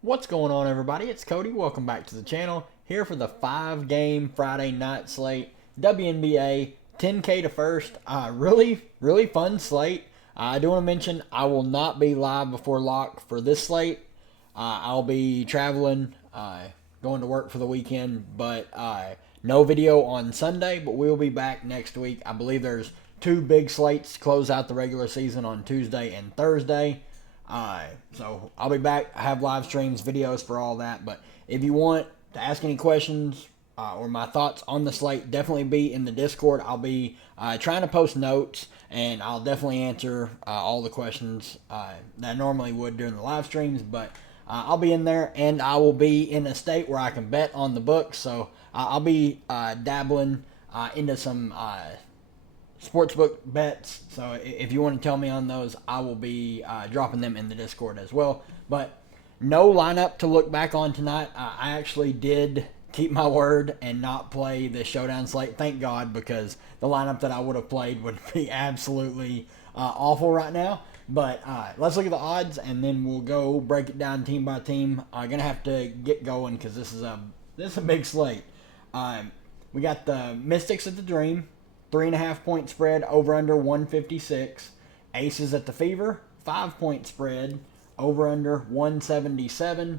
What's going on, everybody? It's Cody. Welcome back to the channel. Here for the 5-game Friday night slate. Wnba 10K to first. Really fun slate. I do want to mention I will not be live before lock for this slate. I'll be traveling, going to work for the weekend, but no video on Sunday. But we'll be back next week. I believe there's two big slates to close out the regular season on Tuesday and Thursday. So I'll be back. I have live streams, videos for all that. But if you want to ask any questions or my thoughts on the slate, definitely be in the Discord. I'll be trying to post notes, and I'll definitely answer all the questions that I normally would during the live streams. But I'll be in there, and I will be in a state where I can bet on the books. So I'll be dabbling into some sportsbook bets. So if you want to tell me on those, I will be dropping them in the Discord as well. But no lineup to look back on tonight. I actually did keep my word and not play the showdown slate. Thank God, because the lineup that I would have played would be absolutely awful right now. But let's look at the odds, and then we'll go break it down team by team. I'm gonna have to get going because this is a big slate. We got the Mystics at the Dream. 3.5 point spread, over under 156. Aces at the Fever, 5 point spread, over under 177.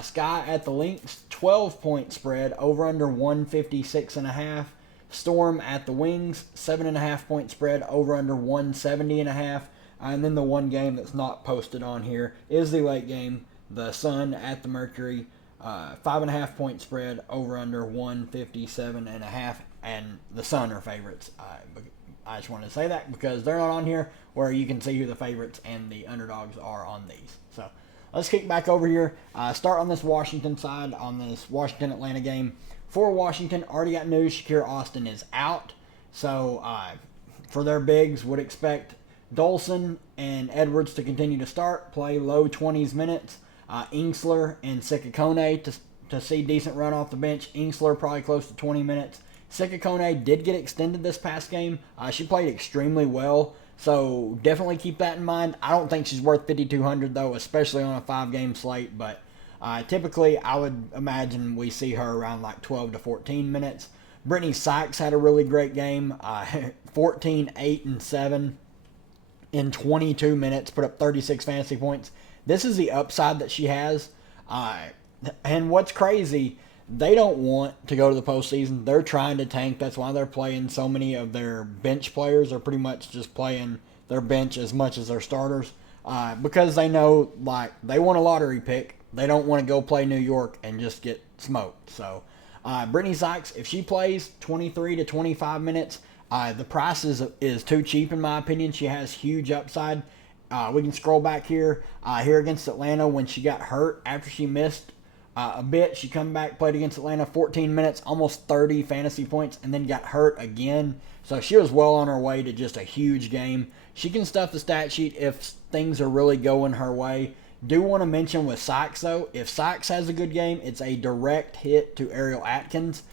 Sky at the Lynx, 12 point spread, over under 156.5. Storm at the Wings, 7.5 point spread, over under 170.5. And then the one game that's not posted on here is the late game, the Sun at the Mercury, 5.5 point spread, over under 157.5. And the Sun are favorites. I just wanted to say that because they're not on here, where you can see who the favorites and the underdogs are on these. So let's kick back over here. Start on this Washington side, on this Washington-Atlanta game. For Washington, already got news. Shakir Austin is out. So for their bigs, would expect Dolson and Edwards to continue to start, play low 20s minutes. Ingsler and Sikakone to see decent run off the bench. Ingsler probably close to 20 minutes. Sikakone did get extended this past game. She played extremely well, so definitely keep that in mind. I don't think she's worth 5,200 though, especially on a 5-game slate. But typically, I would imagine we see her around like 12 to 14 minutes. Brittany Sykes had a really great game. 14, 8, and 7 in 22 minutes, put up 36 fantasy points. This is the upside that she has. And what's crazy, they don't want to go to the postseason. They're trying to tank. That's why they're playing so many of their bench players. Are pretty much just playing their bench as much as their starters because they know, like, they want a lottery pick. They don't want to go play New York and just get smoked. So Brittany Sykes, if she plays 23 to 25 minutes, the price is too cheap in my opinion. She has huge upside. We can scroll back here against Atlanta when she got hurt after she missed a bit. She come back, played against Atlanta 14 minutes, almost 30 fantasy points, and then got hurt again. So she was well on her way to just a huge game. She can stuff the stat sheet if things are really going her way. Do want to mention with Sykes, though, if Sykes has a good game, it's a direct hit to Ariel Atkins.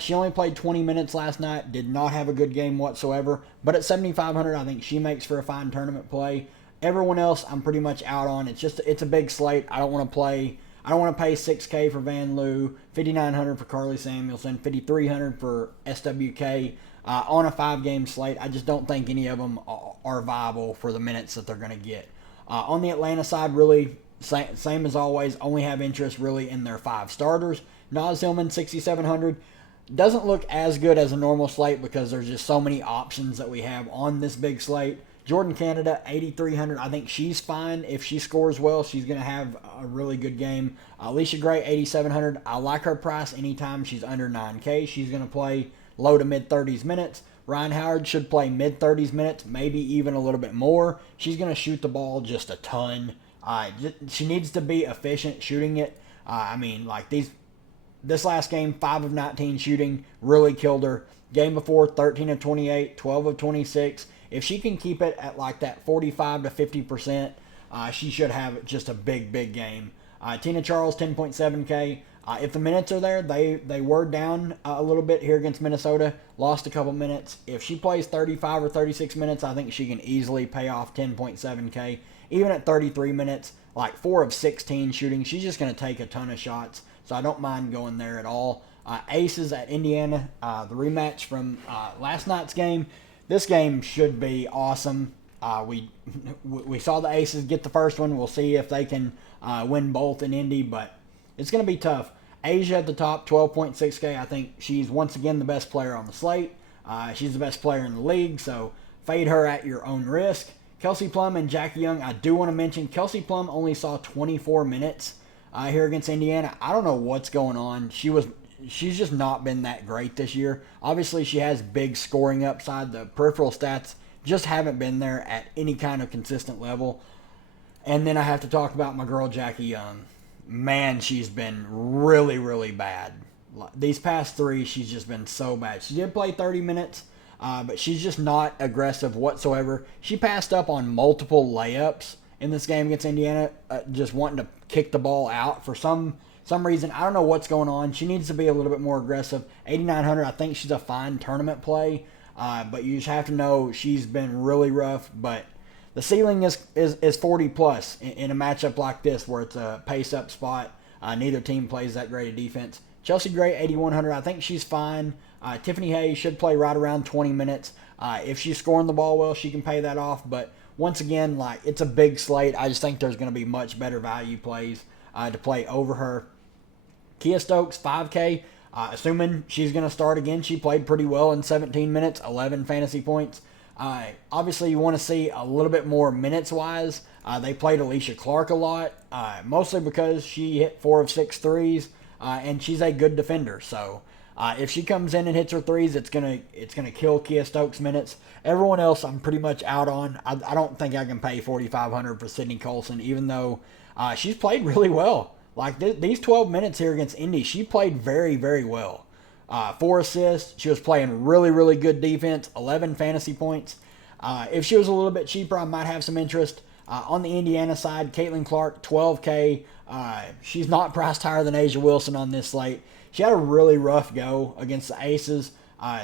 She only played 20 minutes last night, did not have a good game whatsoever, but at 7,500, I think she makes for a fine tournament play. Everyone else, I'm pretty much out on. It's a big slate. I don't want to pay $6K for Van Loo, $5,900 for Carly Samuelson, $5,300 for SWK on a 5-game slate. I just don't think any of them are viable for the minutes that they're going to get. On the Atlanta side, really, same as always, only have interest really in their 5 starters. Naz Hillman, $6,700. Doesn't look as good as a normal slate because there's just so many options that we have on this big slate. Jordan Canada, 8,300. I think she's fine. If she scores well, she's going to have a really good game. Alicia Gray, 8,700. I like her price anytime she's under 9K. She's going to play low to mid-30s minutes. Ryan Howard should play mid-30s minutes, maybe even a little bit more. She's going to shoot the ball just a ton. She needs to be efficient shooting it. This last game, 5 of 19 shooting, really killed her. Game before, 13 of 28, 12 of 26. If she can keep it at like that 45 to 50%, she should have just a big game. Tina Charles, 10.7K. If the minutes are there, they were down a little bit here against Minnesota, lost a couple minutes. If she plays 35 or 36 minutes, I think she can easily pay off 10.7K. even at 33 minutes, like 4 of 16 shooting, she's just going to take a ton of shots. So I don't mind going there at all. Aces at Indiana, the rematch from last night's game. This game should be awesome. We saw the Aces get the first one. We'll see if they can win both in Indy, but it's going to be tough. Asia at the top, 12.6K. I think she's once again the best player on the slate. She's the best player in the league, so fade her at your own risk. Kelsey Plum and Jackie Young, I do want to mention Kelsey Plum only saw 24 minutes here against Indiana. I don't know what's going on. She's just not been that great this year. Obviously, she has big scoring upside. The peripheral stats just haven't been there at any kind of consistent level. And then I have to talk about my girl Jackie Young. Man, she's been really, really bad. These past 3, she's just been so bad. She did play 30 minutes, but she's just not aggressive whatsoever. She passed up on multiple layups in this game against Indiana, just wanting to kick the ball out for some reason. I don't know what's going on. She needs to be a little bit more aggressive. 8,900, I think she's a fine tournament play, but you just have to know she's been really rough. But the ceiling is 40 plus in a matchup like this where it's a pace up spot. Neither team plays that great a defense. Chelsea Gray, 8,100. I think she's fine. Tiffany Hayes should play right around 20 minutes. If she's scoring the ball well, she can pay that off. But once again, it's a big slate. I just think there's going to be much better value plays to play over her. Kia Stokes, 5K. Assuming she's going to start again, she played pretty well in 17 minutes, 11 fantasy points. Obviously, you want to see a little bit more minutes-wise. They played Alicia Clark a lot, mostly because she hit 4 of 6 threes. And she's a good defender, so if she comes in and hits her threes, it's gonna kill Kia Stokes' minutes. Everyone else, I'm pretty much out on. I don't think I can pay $4,500 for Sydney Colson, even though she's played really well. These 12 minutes here against Indy, she played very, very well. 4 assists. She was playing really, really good defense. 11 fantasy points. If she was a little bit cheaper, I might have some interest. On the Indiana side, Caitlin Clark, 12K. She's not priced higher than Asia Wilson on this slate. She had a really rough go against the Aces.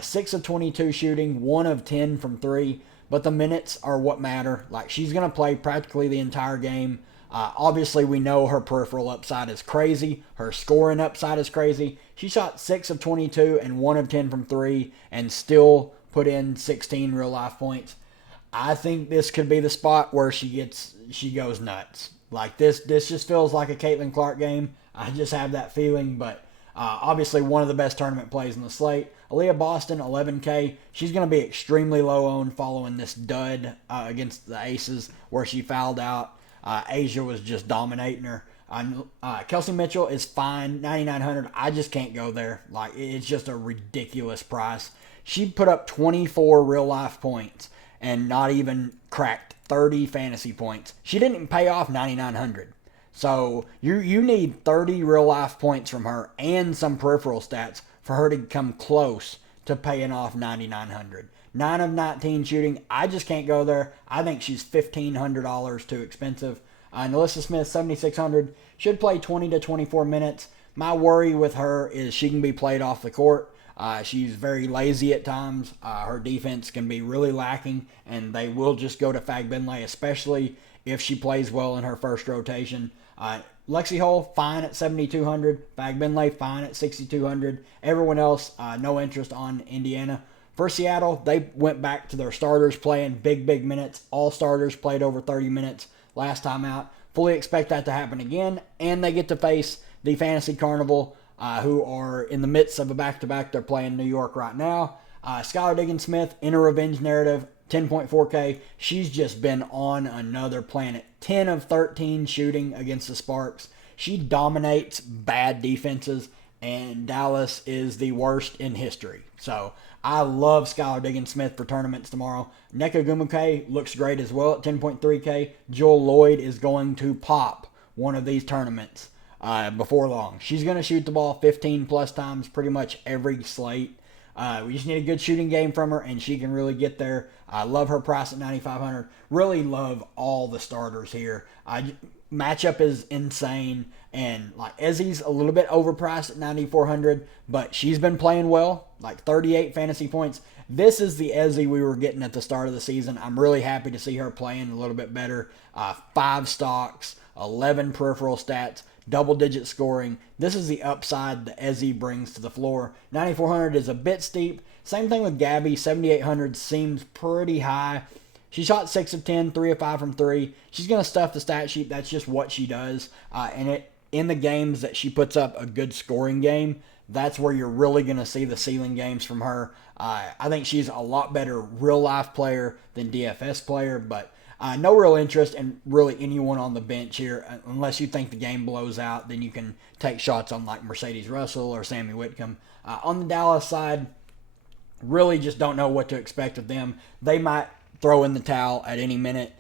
6 of 22 shooting, 1 of 10 from 3. But the minutes are what matter. She's going to play practically the entire game. Obviously, we know her peripheral upside is crazy. Her scoring upside is crazy. She shot 6 of 22 and 1 of 10 from 3 and still put in 16 real-life points. I think this could be the spot where she goes nuts. This just feels like a Caitlin Clark game. I just have that feeling, but obviously one of the best tournament plays in the slate. Aaliyah Boston, 11K. She's going to be extremely low owned following this dud against the Aces where she fouled out. Asia was just dominating her. Kelsey Mitchell is fine, 9,900. I just can't go there. It's just a ridiculous price. She put up 24 real-life points and not even cracked 30 fantasy points. She didn't even pay off 9,900. So you need 30 real-life points from her and some peripheral stats for her to come close to paying off 9,900. 9 of 19 shooting. I just can't go there. I think she's $1,500 too expensive. Nalissa Smith, 7,600. Should play 20 to 24 minutes. My worry with her is she can be played off the court. She's very lazy at times. Her defense can be really lacking, and they will just go to Fag Benlay, especially if she plays well in her first rotation. Lexi Hull, fine at 7,200. Fag Benlay, fine at 6,200. Everyone else, no interest on Indiana. For Seattle, they went back to their starters playing big minutes. All starters played over 30 minutes last time out. Fully expect that to happen again, and they get to face the Fantasy Carnival, who are in the midst of a back-to-back. They're playing New York right now. Skylar Diggins-Smith, in a revenge narrative, 10.4K. She's just been on another planet. 10 of 13 shooting against the Sparks. She dominates bad defenses, and Dallas is the worst in history. So I love Skylar Diggins-Smith for tournaments tomorrow. Nneka Ogwumike looks great as well at 10.3K. Joel Lloyd is going to pop one of these tournaments before long. She's going to shoot the ball 15 plus times pretty much every slate. We just need a good shooting game from her, and she can really get there. I love her price at 9,500. Really love all the starters here. Matchup is insane, and Ezzy's a little bit overpriced at 9,400, but she's been playing well, 38 fantasy points. This is the Ezzy we were getting at the start of the season. I'm really happy to see her playing a little bit better. 5 stocks, 11 peripheral stats, double-digit scoring. This is the upside that Ezzy brings to the floor. 9,400 is a bit steep. Same thing with Gabby. 7,800 seems pretty high. She shot 6 of 10, 3 of 5 from 3. She's going to stuff the stat sheet. That's just what she does. In the games that she puts up a good scoring game, that's where you're really going to see the ceiling games from her. I think she's a lot better real-life player than DFS player, but no real interest in really anyone on the bench here. Unless you think the game blows out, then you can take shots on like Mercedes Russell or Sammy Whitcomb. On the Dallas side, really just don't know what to expect of them. They might throw in the towel at any minute.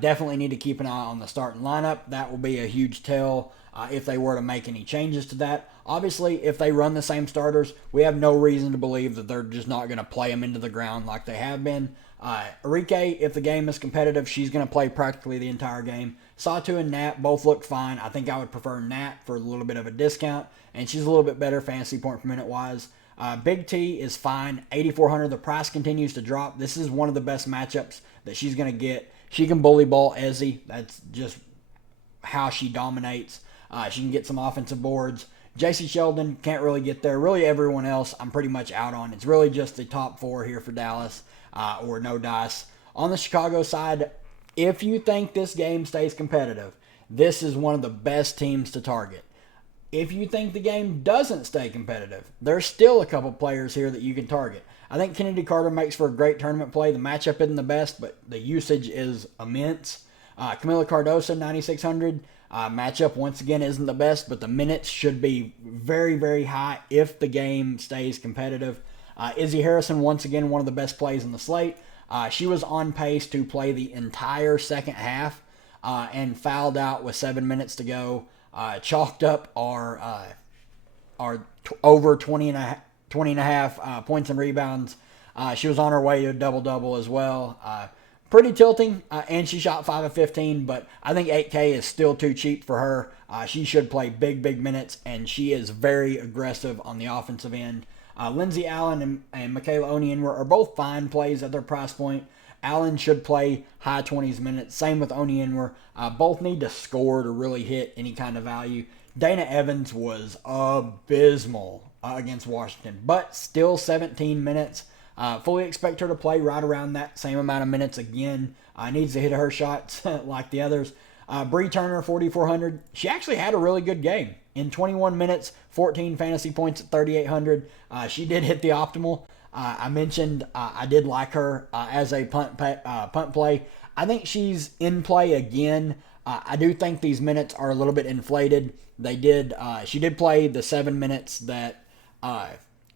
Definitely need to keep an eye on the starting lineup. That will be a huge tell if they were to make any changes to that. Obviously, if they run the same starters, we have no reason to believe that they're just not going to play them into the ground like they have been. Arike, if the game is competitive, she's going to play practically the entire game. Satu and Nat both look fine. I think I would prefer Nat for a little bit of a discount, and she's a little bit better fantasy point per minute wise. Big T is fine, 8,400. The price continues to drop. This is one of the best matchups that she's going to get. She can bully ball Ezzy. That's just how she dominates. She can get some offensive boards. JC Sheldon can't really get there. Really everyone else I'm pretty much out on. It's really just the top 4 here for Dallas or no dice. On the Chicago side, if you think this game stays competitive, this is one of the best teams to target. If you think the game doesn't stay competitive, there's still a couple players here that you can target. I think Kennedy Carter makes for a great tournament play. The matchup isn't the best, but the usage is immense. Camila Cardoso, 9,600. Matchup, once again, isn't the best, but the minutes should be very, very high if the game stays competitive. Izzy Harrison, once again, one of the best plays in the slate. She was on pace to play the entire second half and fouled out with 7 minutes to go. Chalked up our over 20 and a half points and rebounds. She was on her way to a double-double as well. Pretty tilting, and she shot 5 of 15, but I think 8K is still too cheap for her. She should play big minutes, and she is very aggressive on the offensive end. Lindsey Allen and Michaela Onienwer are both fine plays at their price point. Allen should play high 20s minutes. Same with Onienwer. Both need to score to really hit any kind of value. Dana Evans was abysmal against Washington, but still 17 minutes. Fully expect her to play right around that same amount of minutes again. Needs to hit her shots like the others. Bree Turner, 4,400. She actually had a really good game. In 21 minutes, 14 fantasy points at 3,800. She did hit the optimal. I mentioned I did like her as a punt play. I think she's in play again. I do think these minutes are a little bit inflated. She did play the 7 minutes that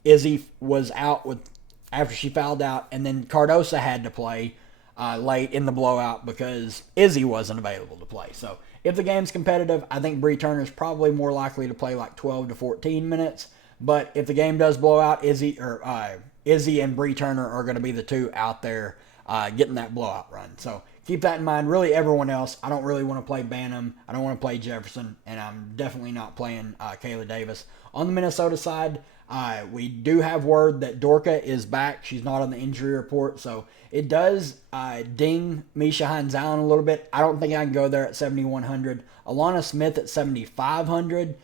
Izzy was out with after she fouled out, and then Cardosa had to play late in the blowout because Izzy wasn't available to play. So if the game's competitive, I think Bree Turner's probably more likely to play like 12 to 14 minutes. But if the game does blow out, Izzy and Bree Turner are going to be the two out there getting that blowout run. So keep that in mind. Really, everyone else, I don't really want to play Banham. I don't want to play Jefferson, and I'm definitely not playing Kayla Davis. On the Minnesota side, we do have word that Dorka is back. She's not on the injury report, so it does ding Misha Hines Allen a little bit. I don't think I can go there at 7,100. Alana Smith at 7,500.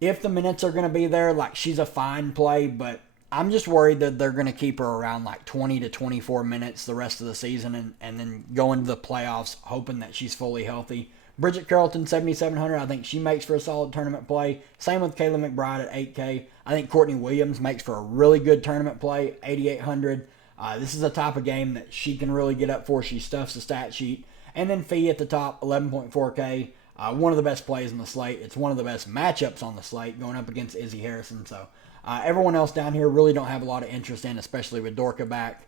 If the minutes are going to be there, like, she's a fine play, but I'm just worried that they're going to keep her around like 20 to 24 minutes the rest of the season and then go into the playoffs hoping that she's fully healthy. Bridget Carrollton, 7,700. I think she makes for a solid tournament play. Same with Kayla McBride at 8K. I think Courtney Williams makes for a really good tournament play, 8,800. This is a type of game that she can really get up for. She stuffs the stat sheet. And then Fee at the top, 11.4K. One of the best plays on the slate. It's one of the best matchups on the slate going up against Izzy Harrison. So everyone else down here really don't have a lot of interest in, especially with Dorka back.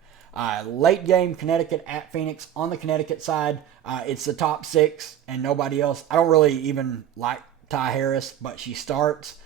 Late game, Connecticut at Phoenix. On the Connecticut side, it's the top 6 and nobody else. I don't really even like Ty Harris, but she starts.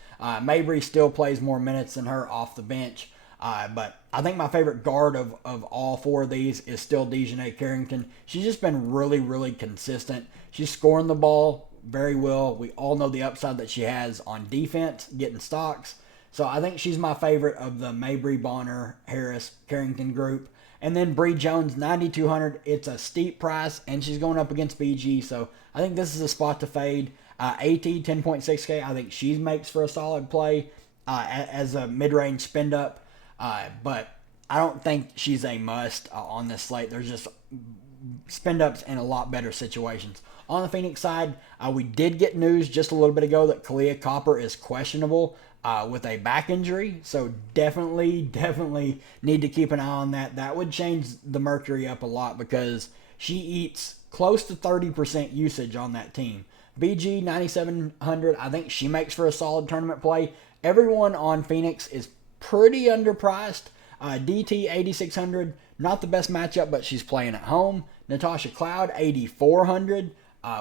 Mabry still plays more minutes than her off the bench. But I think my favorite guard of all 4 of these is still Dejanay Carrington. She's just been really consistent. She's scoring the ball very well. We all know the upside that she has on defense, getting stocks. So I think she's my favorite of the Mabry, Bonner, Harris, Carrington group. And then Bree Jones, 9,200. It's a steep price, and she's going up against BG. So I think this is a spot to fade. AT, 10.6K. I think she makes for a solid play as a mid-range spend up. But I don't think she's a must on this slate. There's just spend ups in a lot better situations. On the Phoenix side, we did get news just a little bit ago that Kalia Copper is questionable with a back injury. So definitely need to keep an eye on that. That would change the mercury up a lot because she eats close to 30% usage on that team. BG, 9,700. I think she makes for a solid tournament play. Everyone on Phoenix is pretty underpriced. DT, 8,600. Not the best matchup, but she's playing at home. Natasha Cloud, 8,400.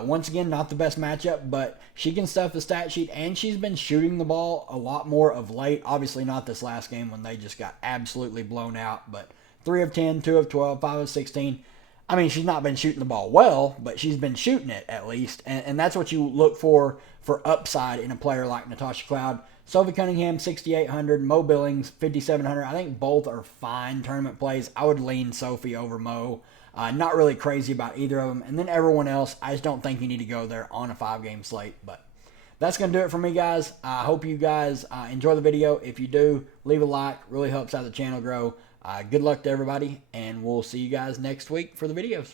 Once again, not the best matchup, but she can stuff the stat sheet, and she's been shooting the ball a lot more of late. Obviously not this last game when they just got absolutely blown out, but 3 of 10, 2 of 12, 5 of 16. I mean, she's not been shooting the ball well, but she's been shooting it at least, and that's what you look for upside in a player like Natasha Cloud. Sophie Cunningham, 6,800. Mo Billings, 5,700. I think both are fine tournament plays. I would lean Sophie over Mo. Not really crazy about either of them. And then everyone else, I just don't think you need to go there on a 5-game slate. But that's going to do it for me, guys. I hope you guys enjoy the video. If you do, leave a like. Really helps out the channel grow. Good luck to everybody, and we'll see you guys next week for the videos.